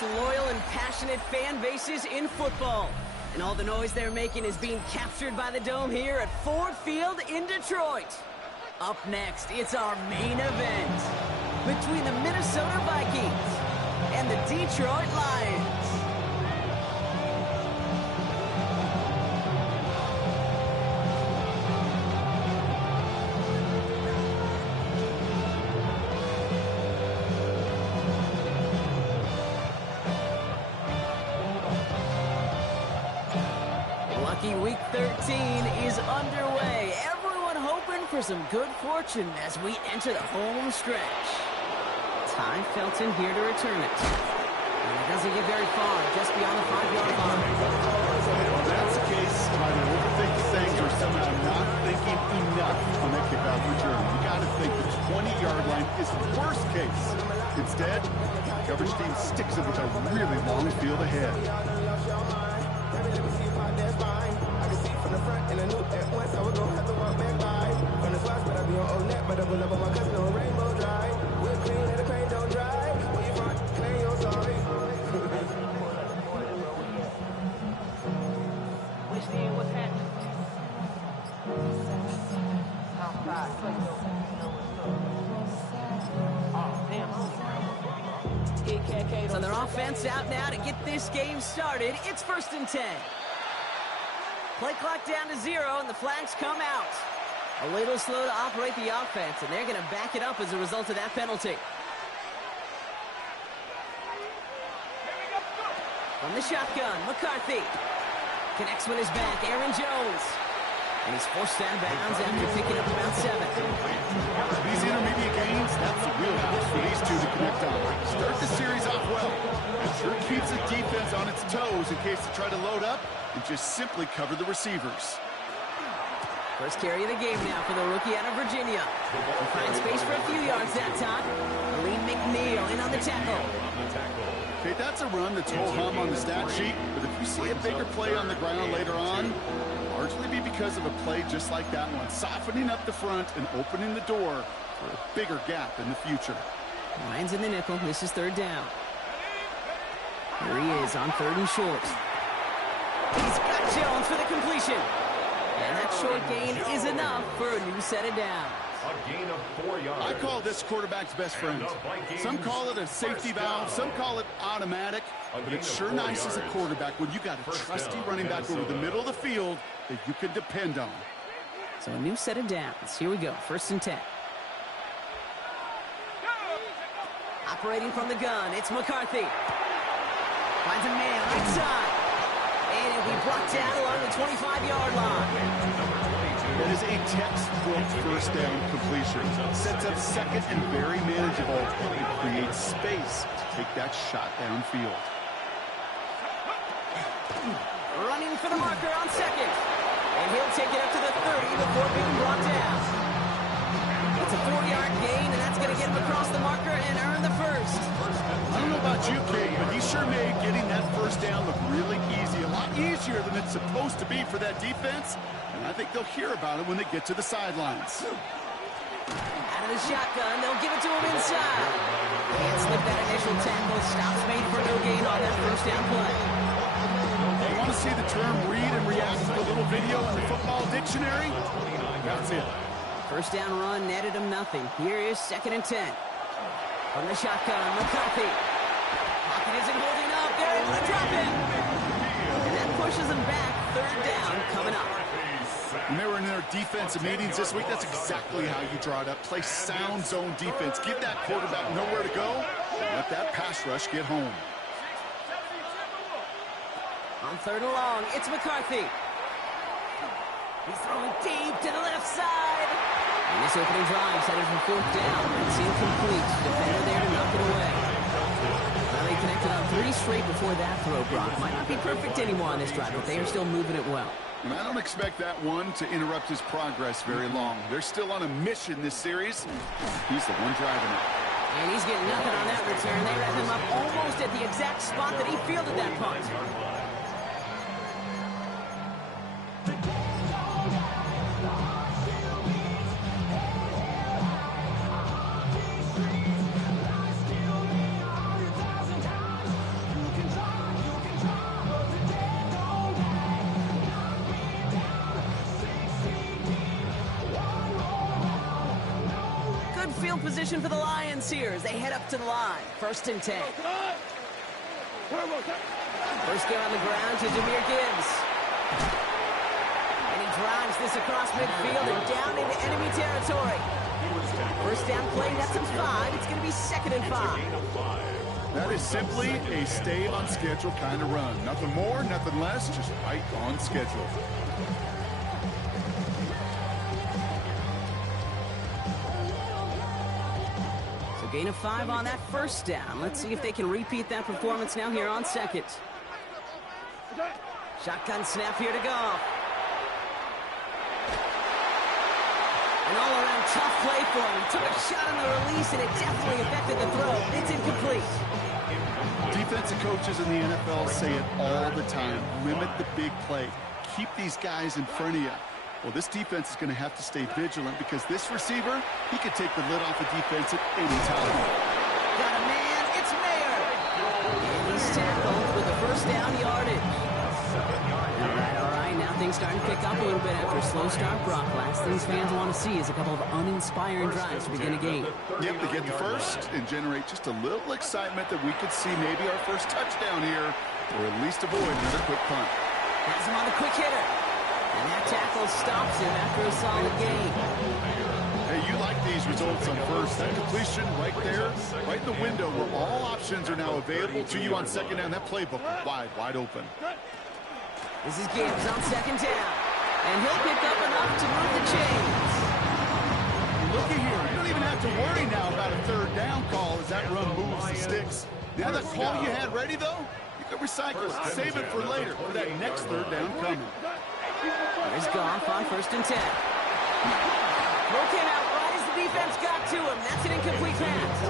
most loyal and passionate fan bases in football. And all the noise they're making is being captured by the Dome here at Ford Field in Detroit. Up next, it's our main event between the Minnesota Vikings and the Detroit Lions. Lucky Week 13 is underway. Everyone hoping for some good fortune as we enter the home stretch. Ty Felton here to return it. And it doesn't get very far, just beyond the 5-yard line. If that's the case, either overthink things or somehow not thinking enough on that kickoff return. You got to think the 20-yard line is worst case. Instead, the coverage team sticks it with a really long field ahead. And I knew at once I was gonna have to walk back by. From the spots, but I be on old net, but I pull up on my cousin on Rainbow Drive. We're clean and the crane don't drive. Where you from? Claim your sorry. Which end, what's happening? Outside, play though. Oh, damn. So their offense out now to get this game started. It's 1st and 10. Play clock down to 0, and the flags come out. A little slow to operate the offense, and they're going to back it up as a result of that penalty. From the shotgun, McCarthy connects with his back, Aaron Jones. And he's forced out of bounds after picking up about 7. These intermediate gains, that's the real house for these two to connect on. Start the series off well. It sure keeps the defense on its toes in case they try to load up and just simply cover the receivers. First carry of the game now for the rookie out of Virginia. He finds space for a few yards that time. Lee McNeil in on the tackle. Okay, that's a run that's ho-hum on the stat sheet, but if you see a bigger play on the ground later on, largely be because of a play just like that one, softening up the front and opening the door for a bigger gap in the future. Lions in the nickel. This is 3rd down. Here he is on 3rd and short. He's got Jones for the completion. And that short gain is enough for a new set of downs. A gain of 4 yards. I call this quarterback's best friend. Some call it a safety valve, some call it automatic, but it's sure nice as a quarterback when you got a trusty running back over the middle of the field that you can depend on. So a new set of downs. Here we go, 1st and 10. Operating from the gun, it's McCarthy. Finds a man right side. And it'll be brought down along the 25-yard line. That is a textbook first down completion. Sets up second and very manageable. It creates space to take that shot downfield. Running for the marker on 2nd. And he'll take it up to the 30 before being brought down. It's a 4-yard gain, and that's going to get him across the marker and earn the first. I don't know about you, Kate, but he sure made getting that first down look really easy. A lot easier than it's supposed to be for that defense. And I think they'll hear about it when they get to the sidelines. Out of the shotgun, they'll give it to him inside. And slip that initial tackle. Stops made for no gain on that first down play. You want to see the term read and react to the little video in the football dictionary? That's it. First down run netted him nothing. Here is 2nd and 10. From the shotgun, McCarthy. Pocket isn't holding up. They're able to drop it. And that pushes them back. 3rd down coming up. When they were in their defensive meetings this week, that's exactly how you draw it up. Play sound zone defense. Give that quarterback nowhere to go. And let that pass rush get home. On 3rd and long, it's McCarthy. He's throwing deep to the left side. And this opening drive headed for 4th down. It's incomplete. Defender there to knock it away. Well, they connected on 3 straight before that throw, Brock. Might not be perfect anymore on this drive, but they are still moving it well. And I don't expect that one to interrupt his progress very long. They're still on a mission this series. He's the one driving it. And he's getting nothing on that return. They wrap him up almost at the exact spot that he fielded that punt. field position for the Lions here as they head up to the line. 1st and 10. First game on the ground to Jahmyr Gibbs. And he drives this across midfield and down into enemy territory. First down play, that's a 5. It's going to be 2nd and 5. That is simply a stay on schedule kind of run. Nothing more, nothing less, just right on schedule. So gain of 5 on that first down. Let's see if they can repeat that performance now here on 2nd. Shotgun snap here to Goff. An all-around tough play for him. He took a shot on the release, and it definitely affected the throw. It's incomplete. Defensive coaches in the NFL say it all the time. Limit the big play. Keep these guys in front of you. Well, this defense is going to have to stay vigilant because this receiver, he could take the lid off a defense at any time. Got a man. It's Mayer. And he's tackled with the first down yardage. All right. Now things starting to pick up a little bit after a slow start, Brock. Last things fans want to see is a couple of uninspiring drives to begin a game. Yep, to get the first and generate just a little excitement that we could see maybe our first touchdown here, or at least avoid another quick punt. Has him on the quick hitter. And that tackle stops him after a solid gain. Hey, you like these results on first. That completion right there, right in the window where all options are now available to you on 2nd down. That playbook wide open. This is Gibbs on 2nd down. And he'll pick up enough to move the chains. Looky here. You don't even have to worry now about a 3rd down call as that run moves the sticks. Now that call you had ready, though, you can recycle it. Save it for later for that next 3rd down coming. There's Goff on 1st and 10. Throw came out right as the defense got to him. That's an incomplete pass.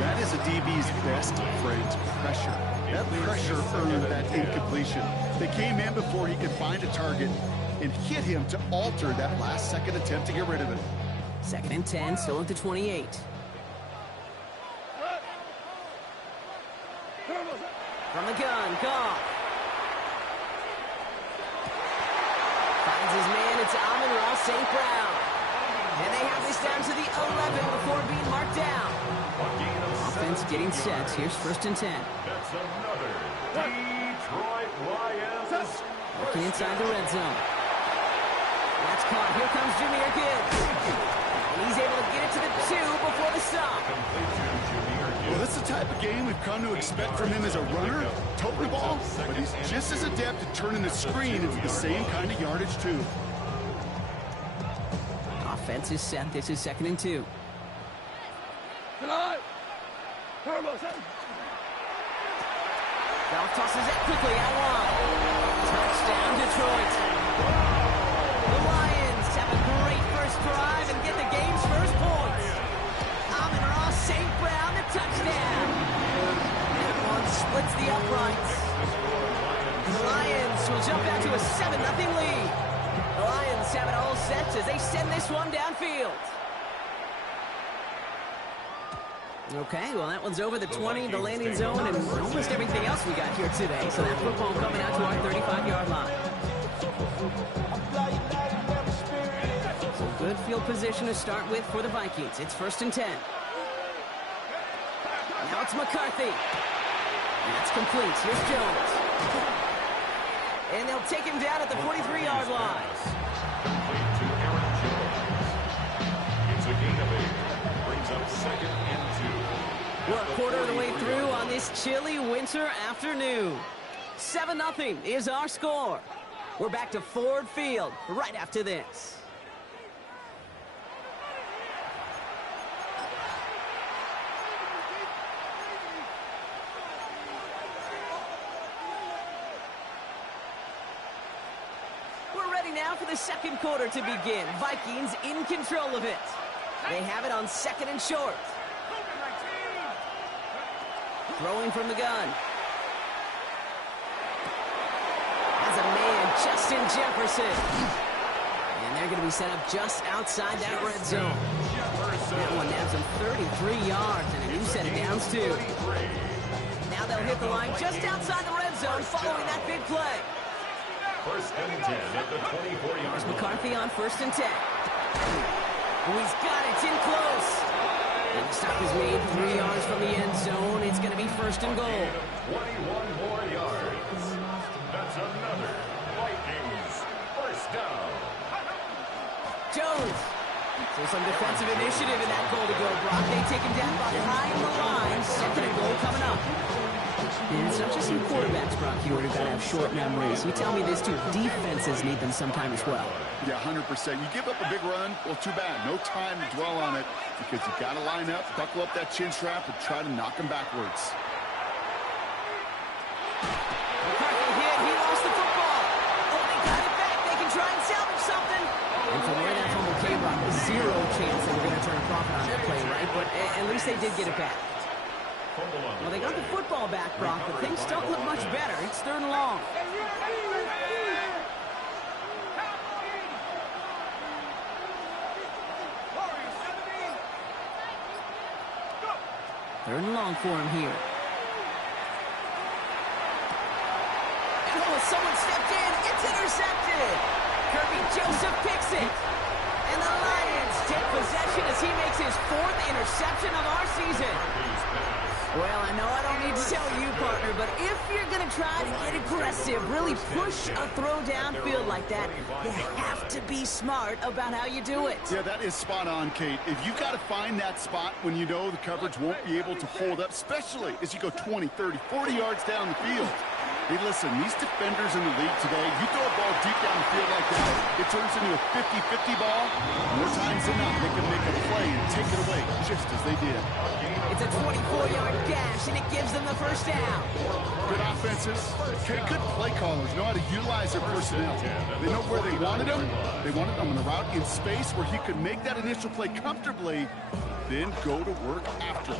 That is a DB's best friend, pressure. That pressure earned that incompletion. They came in before he could find a target and hit him to alter that last-second attempt to get rid of it. 2nd and 10, still at the 28. From the gun, Goff. Finds his man, it's Amon-Ra St. Brown. And they have this down to the 11 before being marked down. Offense getting set. Here's 1st and 10. That's another Detroit Lions. Working inside the red zone. That's caught. Here comes Jahmyr Gibbs. And he's able to get it to the 2 before the stop. Well, this is the type of game we've come to expect from him as a runner, toting the ball, but he's just as adept at turning the screen into the same kind of yardage, too. Offense is set. This is 2nd and 2. Goff tosses it quickly out wide. Touchdown, Detroit. The Lions have a great first drive and get the game's first points. Amon-Ra St. Brown, the touchdown. That one splits the uprights. The Lions will jump out to a 7-0 lead. The Lions have it all set as they send this one downfield. Okay, well, that one's over the 20, the landing zone, and almost everything else we got here today. So that football coming out to our 35-yard line. So good field position to start with for the Vikings. It's 1st and 10. Now it's McCarthy. And that's complete. Here's Jones. And they'll take him down at the 43-yard line. It's a gain of 8. Brings up 2nd and 2. We're a quarter of the way through on this chilly winter afternoon. 7-0 is our score. We're back to Ford Field right after this. We're ready now for the 2nd quarter to begin. Vikings in control of it. They have it on 2nd and short. Throwing from the gun. Has a man, Justin Jefferson. And they're going to be set up just outside that red zone. That one nabs him 33 yards and a new set of downs, too. Now they'll hit the line just outside the red zone following that big play. 1st and 10 at the 24-yard line. McCarthy on 1st and 10. Oh, he's got it. It's in close. And the stop is made 3 yards from the end zone. It's going to be first and goal. 21 more yards. That's another Vikings first down. Jones. So some defensive initiative in that goal to go. Brock, they take him down behind the line. Second and goal coming up. And it's not just some quarterbacks, Brock, who got to have short memories. You tell me these two defenses need them sometime as well. Yeah, 100%. You give up a big run, well, too bad. No time to dwell on it because you got to line up, buckle up that chin strap, and try to knock them backwards. McCarthy hit. He lost the football. Oh, they got it back. They can try and salvage something. And from where that fumble came, Brock, zero chance they were going to turn a profit on that play, right? But at least they did get it back. Well, they got the football back, Brock, but things don't look much better. It's third and long. Third and long for him here. And oh, someone stepped in. It's intercepted. Kirby Joseph picks it. And the Lions take possession as he makes his 4th interception of our season. Well, I know I don't need to tell you, partner, but if you're going to try to get aggressive, really push a throw downfield like that, you have to be smart about how you do it. Yeah, that is spot on, Kate. If you've got to find that spot when you know the coverage won't be able to hold up, especially as you go 20, 30, 40 yards down the field. Hey, listen, these defenders in the league today, you throw a ball deep down the field like that, it turns into a 50-50 ball. More times than not, they can make a play and take it away, just as they did. It's a 24-yard gash, and it gives them the first down. Good offenses. Okay, good play callers know how to utilize their personnel. They know where they wanted them. They wanted them on a route in space where he could make that initial play comfortably, then go to work after it.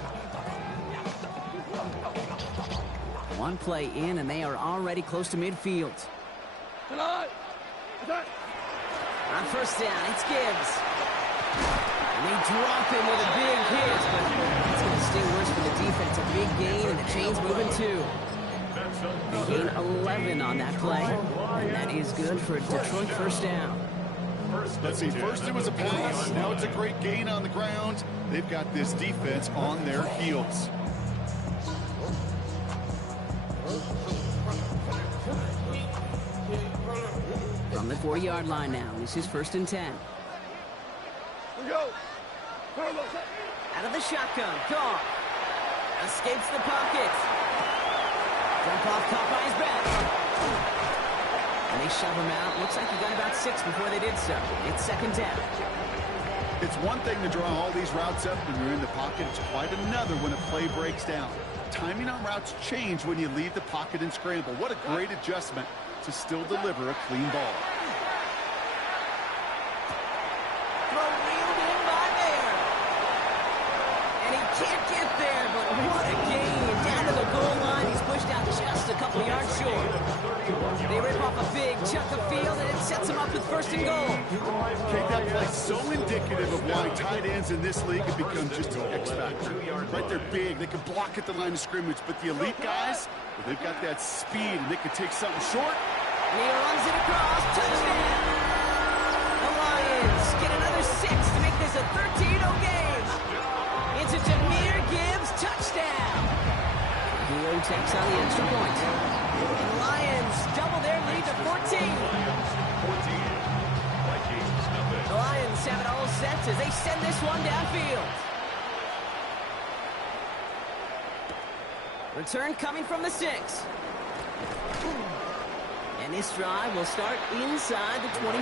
One play in, and they are already close to midfield. On first down, it's Gibbs. And they drop him with a big hit, but it's going to sting worse for the defense. A big gain, and the chain's moving too. They gain 11 on that play, and that is good for a Detroit first down. Let's see, first it was a pass, now it's a great gain on the ground. They've got this defense on their heels. From the 40-yard line now, this is first and 10. Out of the shotgun, Goff escapes the pocket. Jump off, caught by his back. And they shove him out. Looks like he got about 6 before they did so. It's second down. It's one thing to draw all these routes up when you're in the pocket. It's quite another when a play breaks down. Timing on routes change when you leave the pocket and scramble. What a great adjustment to still deliver a clean ball. Throw reeled in by Mayer. And he can't get there, but what a gain. Down to the goal line. He's pushed out just a couple yards short. They rip off a big chunk of field, and it sets him up with first and goal. Okay, that play so indicative of why tight ends in this league have become just an X factor. Right, they're big. They can block at the line of scrimmage, but the elite guys, well, they've got that speed, and they can take something short. And he runs it across. Touchdown! The Lions get another 6 to make this a 13-0 game. It's a Jahmyr Gibbs touchdown. He takes on the extra point. And Lions double their lead to 14. The Lions have it all set as they send this one downfield. Return coming from the 6. And this drive will start inside the 25.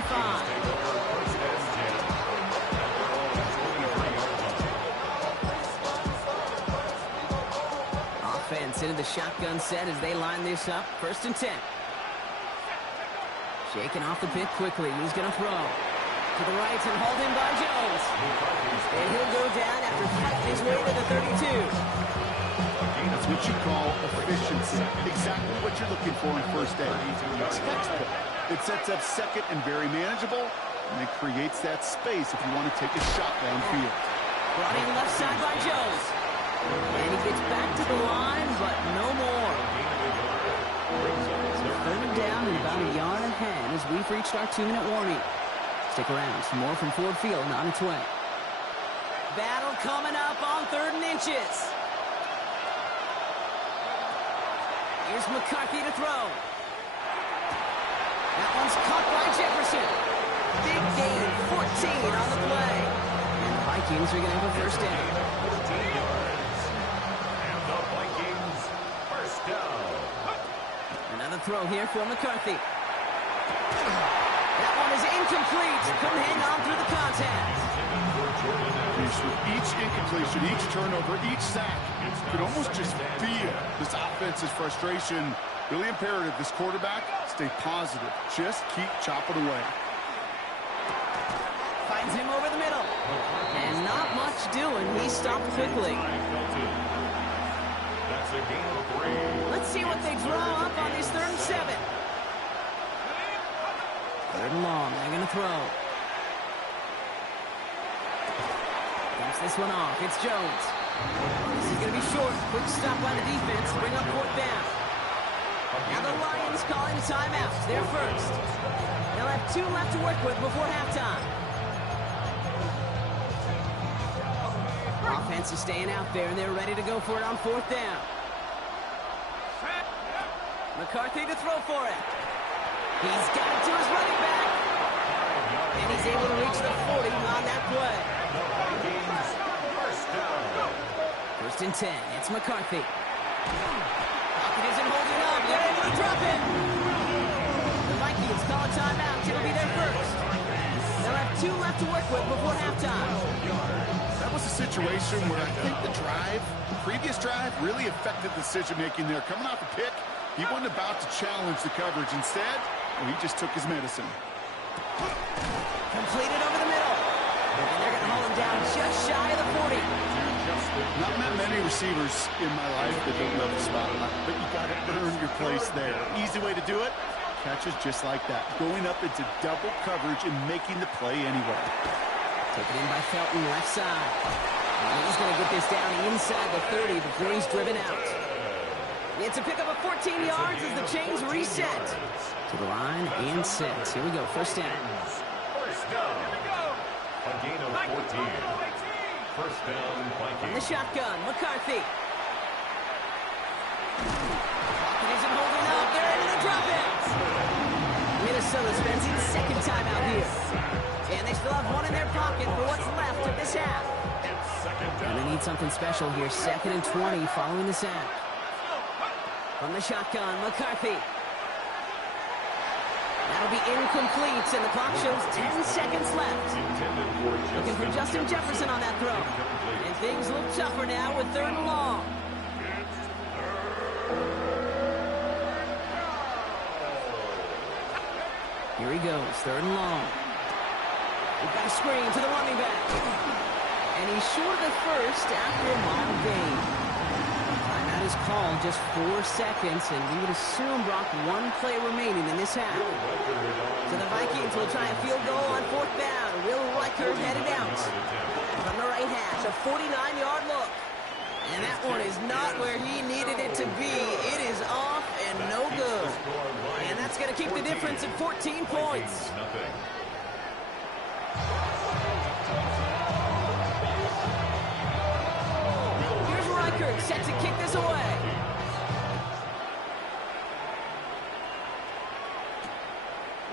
Offense into the shotgun set as they line this up. First and 10. Shaking off the pick quickly. He's going to throw. To the right and hauled in by Jones. And he'll go down after fighting his way to the 32. That's what you call efficiency. Exactly what you're looking for in first down. Textbook. It sets up second and very manageable, and it creates that space if you want to take a shot downfield. Brought in left side by Jones. And he gets back to the line, but no more. So third down and about a yard ahead as we've reached our 2-minute warning. Stick around. Some more from Ford Field on its way. battle coming up on 3rd and inches. Here's McCarthy to throw. That one's caught by Jefferson. Big gain, 14 on the play. And the Vikings are going to have a first down. 14 yards. And the Vikings, first down. Another throw here for McCarthy. That one is incomplete. Couldn't hang on through the contact. With each incompletion, each turnover, each sack, you can almost just feel this offense's frustration. Really imperative, this quarterback, stay positive. Just keep chopping away. Finds him over the middle. And not much doing. He stopped quickly. That's a gain of 3. Let's see what they draw up on this 3rd and 7. 3rd and long. They're going to throw. Dumps this one off. It's Jones. This is going to be short. Quick stop by the defense. Bring up 4th down. Now the Lions calling a timeout. They're first. They'll have 2 left to work with before halftime. Offense is staying out there, and they're ready to go for it on 4th down. McCarthy to throw for it. He's got it to his running back. And he's able to reach the 40 on that play. First down. 1st and 10. It's McCarthy. Pocket isn't holding up. They're able to drop it. The Vikings call a timeout. It'll be their first. They'll have 2 left to work with before halftime. That was a situation where I think the previous drive, really affected the decision-making there. Coming off a pick, he wasn't about to challenge the coverage. Instead, he just took his medicine. Completed over the middle. And they're going to hold him down just shy of the 40. Not met many receivers in my life that don't love the spotlight, but you got to earn your place there. Easy way to do it, catches just like that. Going up into double coverage and making the play anyway. Taken in by Felton, left side. And he's going to get this down inside the 30 before he's driven out. It's a pickup of 14 yards as the chains reset. To the line and set. Here we go, 1st down. First down. A gain of 14. First down, Vikings. From the shotgun, McCarthy. Pocket isn't holding up. They're able to drop it. Minnesota spends its 2nd time out here. And they still have 1 in their pocket for what's left of this half. And they need something special here. 2nd and 20 following the sack. From the shotgun, McCarthy. That'll be incomplete, and the clock shows 10 seconds left. Looking for Justin Jefferson on that throw. And things look tougher now with 3rd and long. Here he goes, 3rd and long. We've got a screen to the running back. And he's short of the first after a mile gain. Timeout is called, just 4 seconds, and we would assume, Brock, 1 play remaining in this half. So the Vikings will try a field goal on 4th down. Will Reichert headed out. From the right hash, a 49-yard look. And that one is not where he needed it to be. It is off and no good. And that's going to keep the difference at 14 points. Here's Reichert set to kick this away.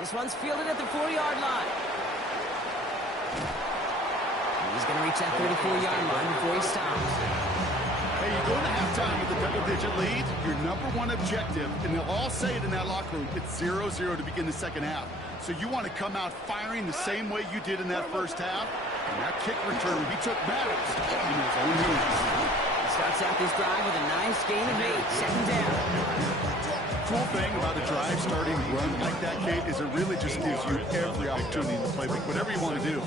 This one's fielded at the 4-yard line. He's going to reach that 34-yard line before he stops. Hey, you go into halftime with a double-digit lead, your #1 objective, and they'll all say it in that locker room, it's 0-0 to begin the 2nd half. So you want to come out firing the same way you did in that 1st half. And that kick return, he took matters in his own hands. He starts out this drive with a nice gain of 8, 2nd down. Cool thing about a drive starting run like that, Kate, is it really just gives you every opportunity in the playbook, whatever you want to do.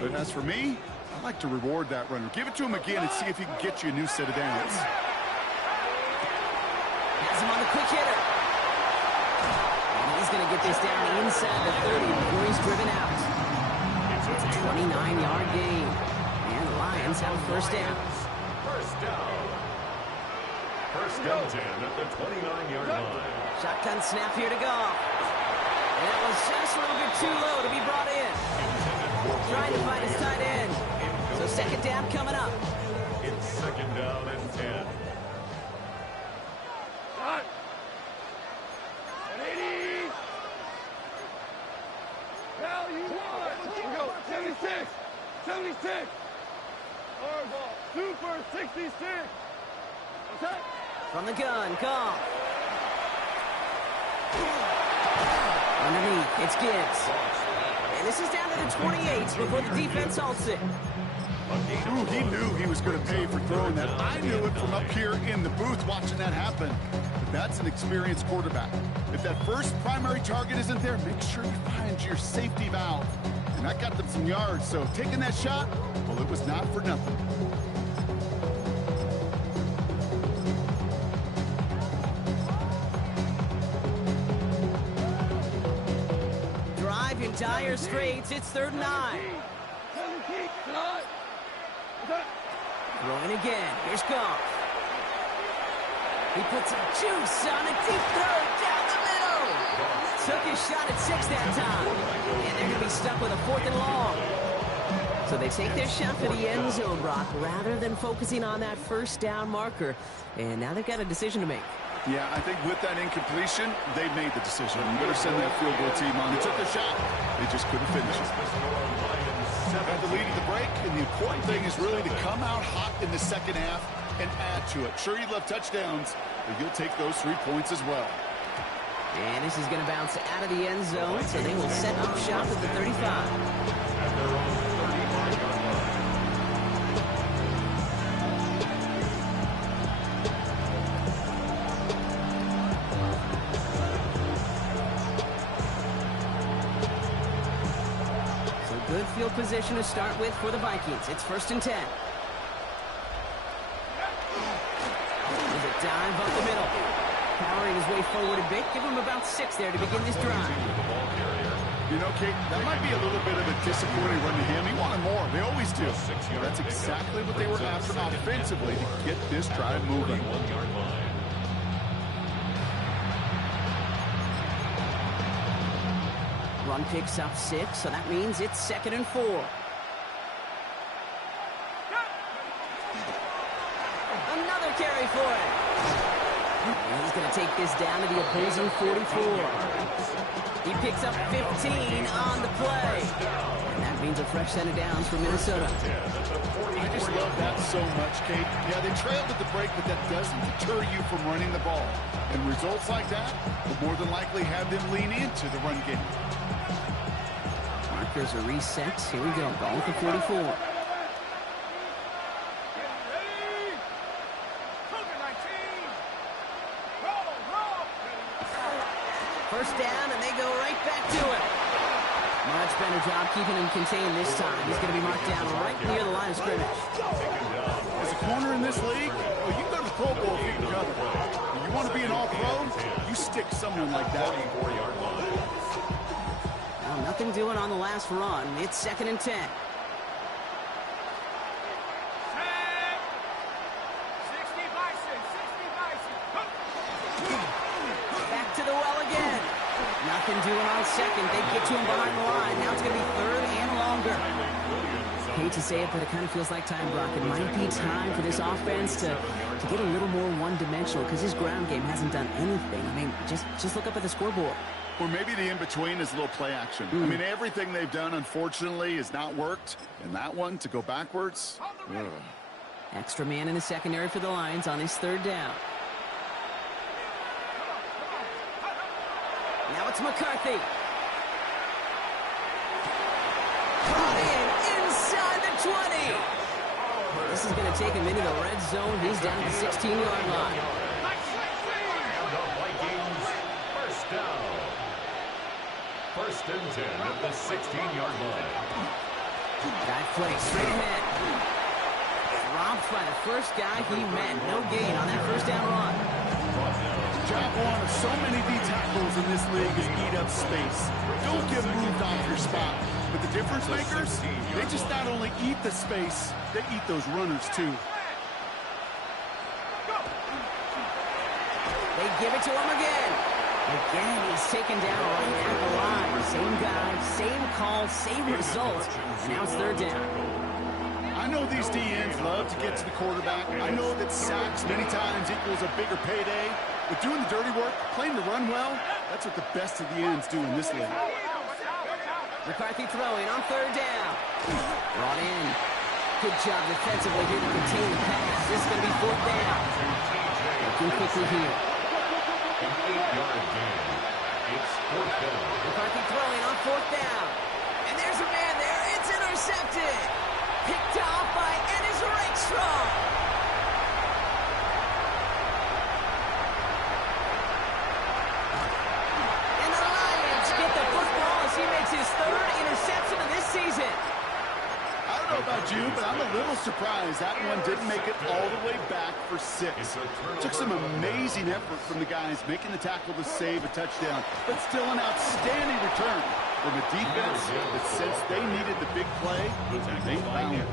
But as for me, I like to reward that runner. Give it to him again and see if he can get you a new set of downs. Has him on the quick hitter. And he's going to get this down inside the 30 before he's driven out. It's a 29-yard gain. And the Lions have a 1st down. First down. 1st and 10 at the 29-yard line. Shotgun snap here to go. And that was just a little bit too low to be brought in. Trying to find his tight end. So second down coming up. It's second down and 10. Cut. 80. Now you want. We go 76. 76. Hard ball. Super 66. Attack. From the gun, call. Underneath, it's Gibbs. And this is down to the 28 before the defense halts it. Ooh, he knew he was going to pay for throwing that. I knew it from up here in the booth watching that happen. But that's an experienced quarterback. If that first primary target isn't there, make sure you find your safety valve. And that got them some yards, so taking that shot, well, it was not for nothing. Drive in dire straits, it's 3rd and 9. Throwing again, here's Goff. He puts some juice on a deep throw down the middle. Took his shot at 6 that time. And they're going to be stuck with a 4th and long. So they take their shot for the end zone, Brock, rather than focusing on that first down marker. And now they've got a decision to make. Yeah, I think with that incompletion, they made the decision. You better send that field goal team on. They took their shot. They just couldn't finish it. Had the lead at the break, and the important thing is really to come out hot in the second half and add to it. Sure, you love touchdowns, but you'll take those 3 points as well. And this is going to bounce out of the end zone, so they will set up shop at the 35. At their own 35-yard line. So good field position to start with for the Vikings. It's 1st and 10. There's a dive up the middle. Powering his way forward a bit. Give him about 6 there to begin this drive. You know, Kate, that might be a little bit of a disappointing run to him. He wanted more. They always do. That's exactly what they were after offensively to get this drive moving. 1-yard line. Run picks up 6, so that means it's 2nd and 4. Another carry for it. And he's going to take this down to the opposing 44. He picks up 15 on the play. And that means a fresh set of downs for Minnesota. I just love that so much, Kate. Yeah, they trailed at the break, but that doesn't deter you from running the ball. And results like that will more than likely have them lean into the run game. Markers are reset. Here we go. Ball at the 44. First down, and they go right back to it. Much better job keeping him contained this time. He's going to be marked down right near the line of scrimmage. As a corner in this league, well, you can go to the Pro Bowl if you can cover. If you want to be an all-pro, you stick someone like that. 44-yard line. Well, nothing doing on the last run. It's 2nd and 10. Back to the well again. Nothing doing on 2nd. They get to him behind the line. Now it's going to be 3rd and longer. Hate to say it, but it kind of feels like time, Brock. It might be time for this offense to get a little more one-dimensional because his ground game hasn't done anything. I mean, just look up at the scoreboard. Or maybe the in-between is a little play action. I mean, everything they've done, unfortunately, has not worked. And that one, to go backwards, ugh. Extra man in the secondary for the Lions on his 3rd down. Now it's McCarthy. Brought in inside the 20. This is going to take him into the red zone. He's down at the 16-yard line. The Vikings, first down. 1st and 10 at the 16-yard line. Guy plays straight ahead. Dropped by the first guy he met. No gain on that first down run. Job one of so many D tackles in this league is eat up space. Don't get moved off your spot. But the difference makers, they just not only eat the space, they eat those runners too. They give it to him again. Again, he's taken down right at the line. Same guy, same call, same result. And now it's 3rd down. I know these DNs love to get to the quarterback. I know that sacks many times equals a bigger payday, but doing the dirty work, playing to run well, that's what the best of the ends do in this league. McCarthy throwing on third down. Brought in. Good job defensively here to contain the pass. This is going to be fourth down. Looking quickly here. An 8-yard gain. It's fourth down. McCarthy throwing on fourth down. And there's a man there. It's intercepted. Picked off by Ennis Rakestraw. And the Lions get the football as he makes his third interception of this season. I don't know about you, but I'm a little surprised that one didn't make it all the way back for 6. Took some amazing effort from the guys making the tackle to save a touchdown, but still an outstanding return from a defense that since they needed the big play, they found it.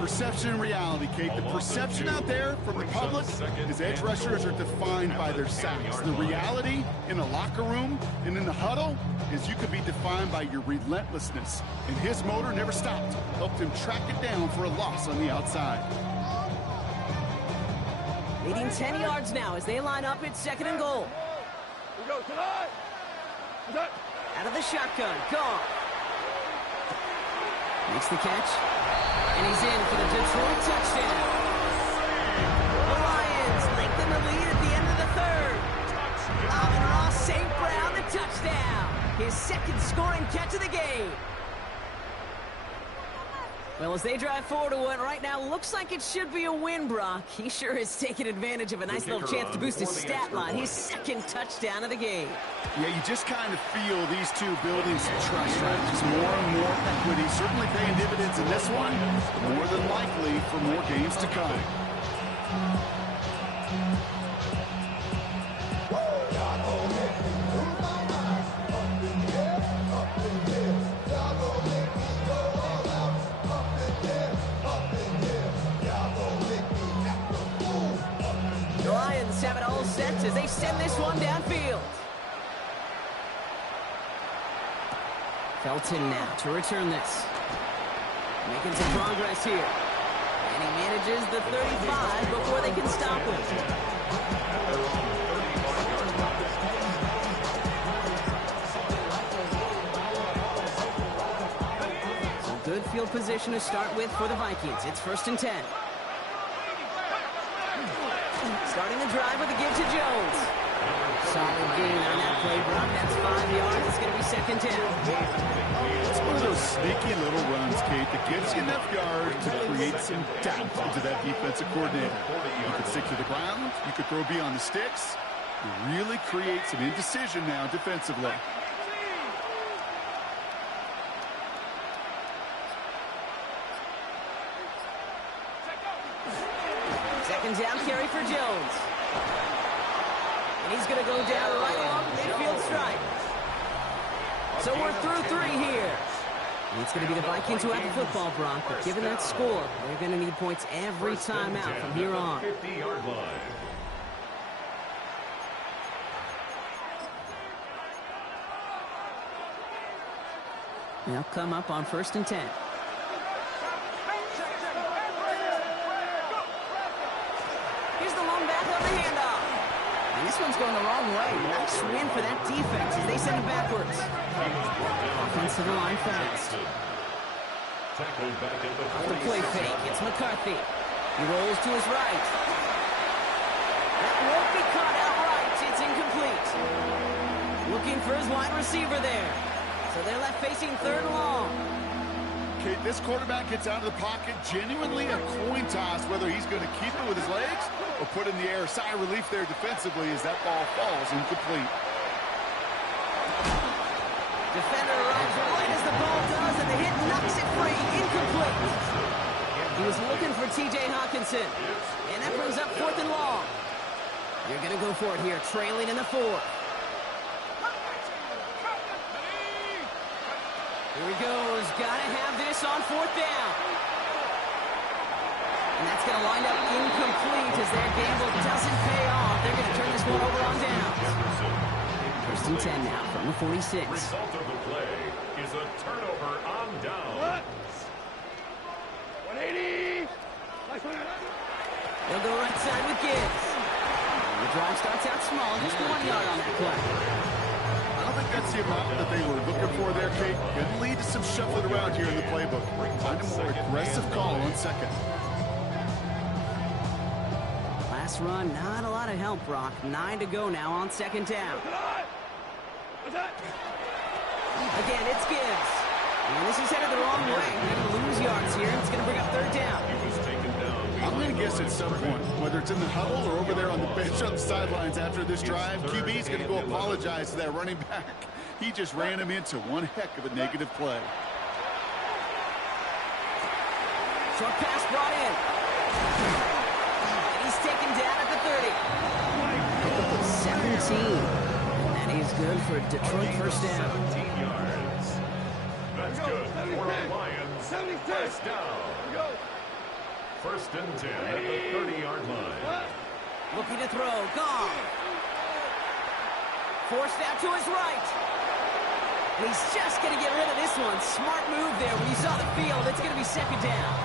Perception and reality, Kate. The perception out there from the public is edge rushers are defined by their sacks. The reality in a locker room and in the huddle is you could be defined by your relentlessness. And his motor never stopped. Helped him track it down for a loss on the outside. Leading 10 yards now as they line up at 2nd and goal. We go tonight. Out of the shotgun, gone. Makes the catch. And he's in for the Detroit touchdown. The Lions lengthen the lead at the end of the third. Amon-Ra St. Brown, the touchdown. His second scoring catch of the game. Well, as they drive forward to what right now looks like it should be a win, Brock, he sure has taken advantage of a nice little chance to boost his stat line. His second touchdown of the game. Yeah, you just kind of feel these two building some trust strategies. More and more equity, certainly paying dividends in this one, more than likely for more games to come. The Lions have it all set as they send this one downfield. Felton now to return this. Making some progress here. And he manages the 35 before they can stop him. Some good field position to start with for the Vikings. It's 1st and 10. Starting the drive with a give to Jones. Solid gain on that play, Brock. That's 5 yards. It's going to be 2nd down. It's one of those sneaky little runs, Kate, that gives you enough yards to create some doubt into that defensive coordinator. You could stick to the ground. You could throw beyond the sticks. You really create some indecision now defensively. Second down carry for Jones. And he's going to go down right along the midfield stripe. So we're through 3 here. And it's going to be the Vikings who have the football, Brock. But given that score, they're going to need points every time out from here on. 50-yard line. They'll come up on 1st and 10. Here's the lone back on the handoff. And this one's going the wrong way. Nice win for that defense as they send it backwards. Offensive line fast. Off the play fake, it's McCarthy. He rolls to his right. That won't be caught outright. It's incomplete. Looking for his wide receiver there. So they're left facing 3rd and long. Okay, this quarterback gets out of the pocket, genuinely a coin toss whether he's going to keep it with his legs or put in the air. Sigh of relief there defensively as that ball falls incomplete. Defender arrives right as the ball does, and the hit knocks it free. Incomplete. He was looking for T.J. Hawkinson, and that brings up 4th and long. You're going to go for it here, trailing in the 4th. Here he goes. Got to have this on 4th down. And that's going to wind up incomplete as their gamble doesn't pay off. They're going to turn this one over on downs. 1st and 10 now from the 46. Result of the play is a turnover on down. 180. Nice one. They'll go right side with Gibbs. The drive starts out small, just 1 yard on that play. I don't think that's the amount that they were looking for there, Kate. Could lead to some shuffling around here in the playbook. Find a more aggressive call on second. Last run, not a lot of help, Brock. 9 to go now on second down. Again, it's Gibbs. And this is headed the wrong way. They're going to lose yards here. It's going to bring up third down. I'm going to guess at some point, whether it's in the huddle or over there on the bench on the sidelines after this drive, QB's going to go apologize to that running back. He just ran him into one heck of a negative play. Short pass brought in. And he's taken down at the 30. 17. And that is good for a Detroit first down. 17 yards. That's good for the Lions. First down. First and 10 at the 30-yard line. Looking to throw. Gone. Forced out to his right. He's just going to get rid of this one. Smart move there. When you saw the field, it's going to be second down.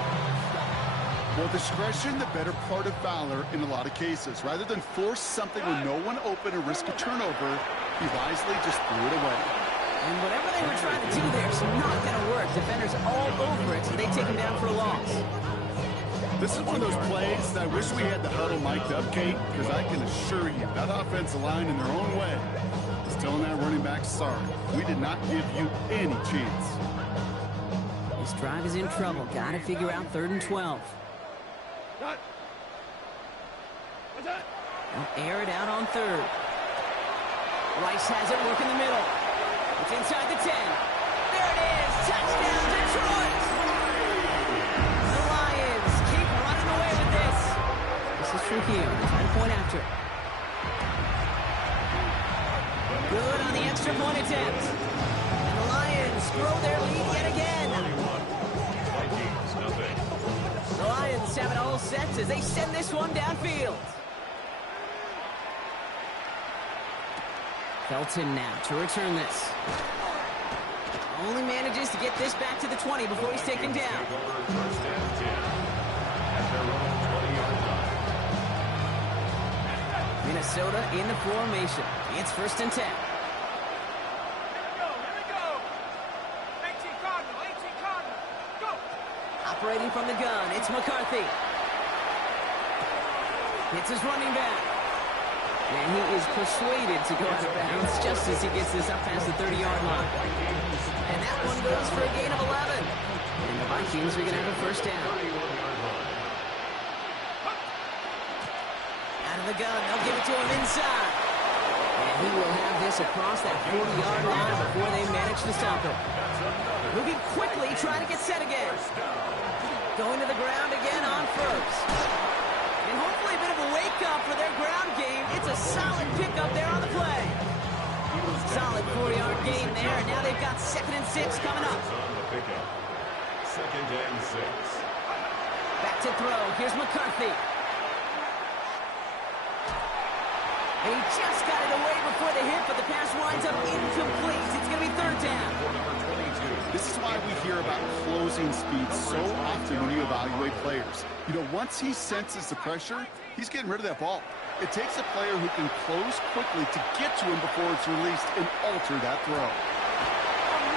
Well, discretion, the better part of valor in a lot of cases. Rather than force something with no one open or risk a turnover, he wisely just threw it away. And whatever they were trying to do there is not going to work. Defenders all over it, so they take him down for a loss. This is one of those plays that I wish we had the huddle mic'd up, Kate, because I can assure you that offensive line in their own way is telling that running back, sorry, we did not give you any chance. This drive is in trouble. Got to figure out 3rd and 12. They'll air it out on 3rd. Rice has it, work in the middle. It's inside the 10. There it is. Touchdown, Detroit! The Lions keep running away with this. This is Trujillo. Trying to point after. Good on the extra point attempt. And the Lions grow their lead yet again. The Lions have it all set as they send this one downfield. Felton now to return this. Only manages to get this back to the 20 before he's taken down. Minnesota in the formation. It's 1st and 10. Here we go. 18 Cardinal, 18 Cardinal. Go. Operating from the gun, it's McCarthy. It's his running back. And he is persuaded to go out of bounds just as he gets this up past the 30-yard line. And that one goes for a gain of 11. And the Vikings are going to have a first down. Out of the gun, they'll give it to him inside. And he will have this across that 40-yard line before they manage to stop him. Moving quickly, trying to get set again. Going to the ground again on 1st. And hopefully a bit of a wake-up for their ground game. It's a solid pickup there on the play. Solid 4-yard gain there, and now they've got 2nd and 6 coming up. 2nd and 6. Back to throw. Here's McCarthy. And he just got it away before the hit, but the pass winds up incomplete. It's going to be 3rd down. This is why we hear about closing speed so often when you evaluate players. You know, once he senses the pressure, he's getting rid of that ball. It takes a player who can close quickly to get to him before it's released and alter that throw. Oh,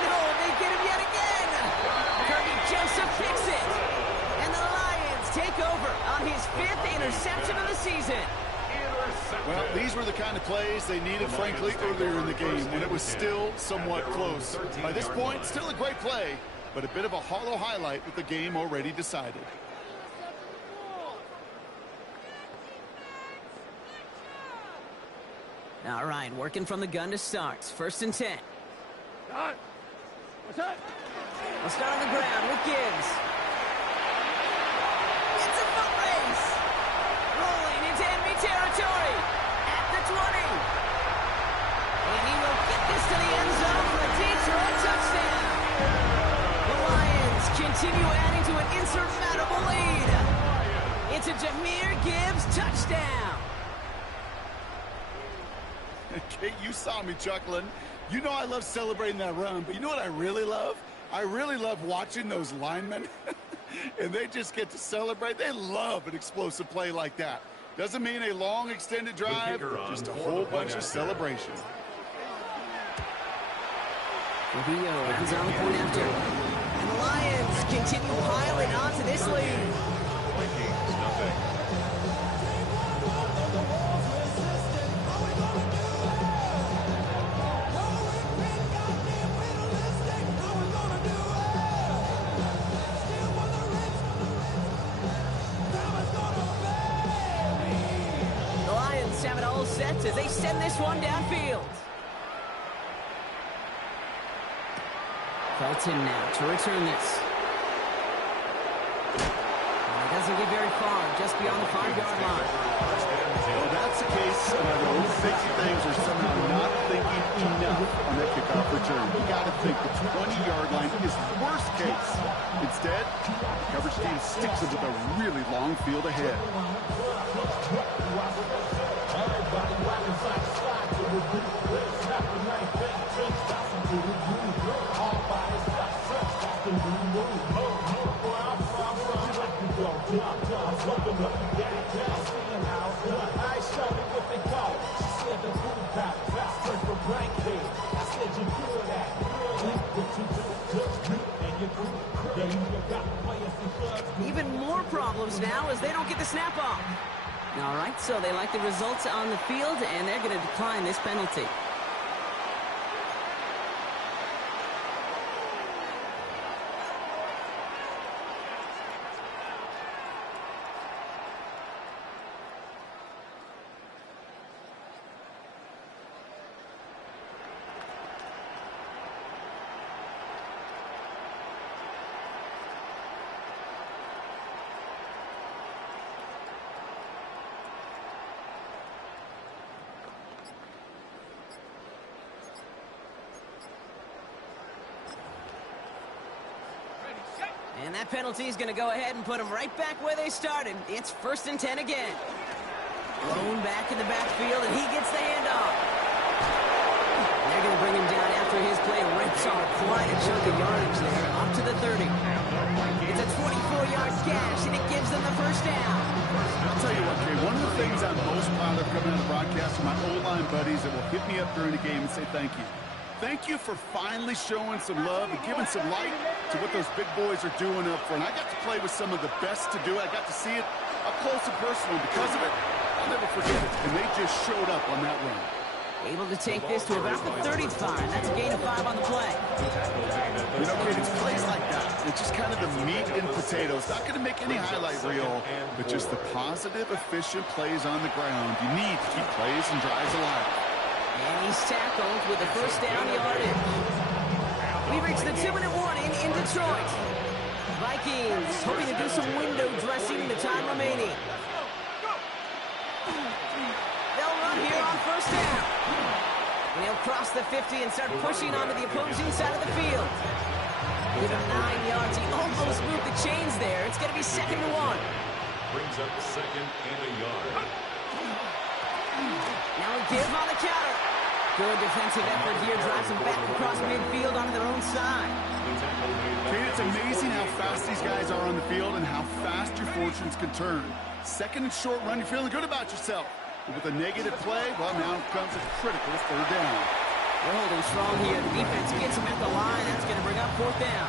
no, they get him yet again. Kirby Joseph picks it. And the Lions take over on his 5th interception of the season. Well, these were the kind of plays they needed, frankly, earlier in the game when it was still somewhat close. By this point, still a great play, but a bit of a hollow highlight with the game already decided. All right, working from the gun to start. 1st and 10. What's that? We'll start on the ground with Gibbs. It's a foot race. Rolling into enemy territory. At the 20. And he will get this to the end zone for a Detroit touchdown. The Lions continue adding to an insurmountable lead. It's a Jahmyr Gibbs touchdown. Kate, you saw me chuckling. You know I love celebrating that run, but you know what I really love? I really love watching those linemen And they just get to celebrate. They love an explosive play like that. Doesn't mean a long extended drive, just a whole bunch of celebration. Rubio runs on the point after. And the Lions continue piling onto this lead. Vikings, nothing. The Lions have it all set as they send this one downfield. Felton now to return this. And it doesn't get very far, just beyond the 5-yard line. Well, that's the case where the overthinking things are somehow not thinking enough on that kickoff return. You got to think the 20-yard line is worst case. Instead, the coverage team sticks it with a really long field ahead. Even more problems now as they don't get the snap off. All right, so they like the results on the field, and they're going to decline this penalty. And that penalty is going to go ahead and put them right back where they started. It's 1st and 10 again. Blown back in the backfield, and he gets the handoff. And they're going to bring him down after his play rips off quite a chunk of yardage there, up to the 30. It's a 24-yard gash, and it gives them the 1st down. I'll tell you what, Kay, one of the things I'm most proud of coming out of the broadcast are my O-line buddies that will hit me up during the game and say thank you. Thank you for finally showing some love and giving some light to what those big boys are doing up front. I got to play with some of the best to do it. I got to see it up close and personal. Because of it, I'll never forget it. And they just showed up on that run. Able to take this to about the 35. That's a gain of 5 on the play. You know, Kate, it's plays like that. It's just kind of the meat and potatoes. Not going to make any highlight reel, but just the positive, efficient plays on the ground. You need to keep plays and drives alive. And he's tackled with the 1st down yardage. We reach the 2-minute warning in Detroit. Vikings hoping to do some window dressing in the time remaining. They'll run here on 1st down. And he'll cross the 50 and start pushing onto the opposing side of the field. Give him 9 yards. He almost moved the chains there. It's going to be 2nd and 1. Brings up 2nd and a yard. Now a give on the counter. Good defensive effort here. Drives them back across midfield onto their own side. Kate, it's amazing how fast these guys are on the field and how fast your fortunes can turn. 2nd and short run, you're feeling good about yourself. But with a negative play, well, now comes a critical 3rd down. They're holding strong here. The defense gets him at the line. That's going to bring up 4th down.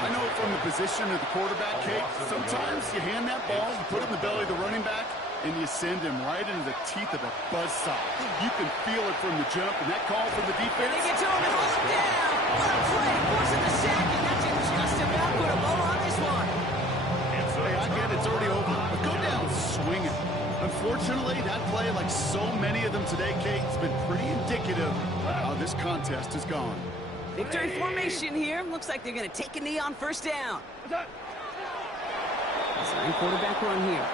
I know from the position of the quarterback, Kate, sometimes you hand that ball, you put it in the belly of the running back, and you send him right into the teeth of a buzzsaw. You can feel it from the jump, and that call from the defense. And they get to him and hold him down. What a play. Forcing the sack, and that should just about put a bow on this one. Hey, I get it. It's already over. But go down swinging. Unfortunately, that play, like so many of them today, Kate, has been pretty indicative of how this contest has gone. Victory formation here. Looks like they're going to take a knee on 1st down. Sign quarterback run here.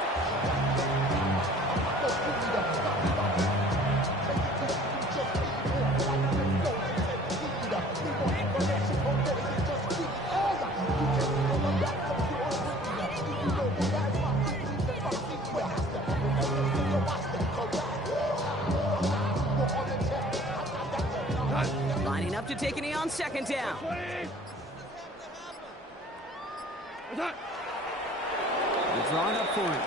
Lining up to take a knee on 2nd down. They're drawing up for him.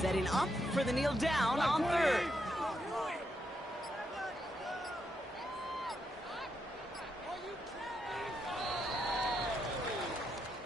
Setting up for the kneel down on third.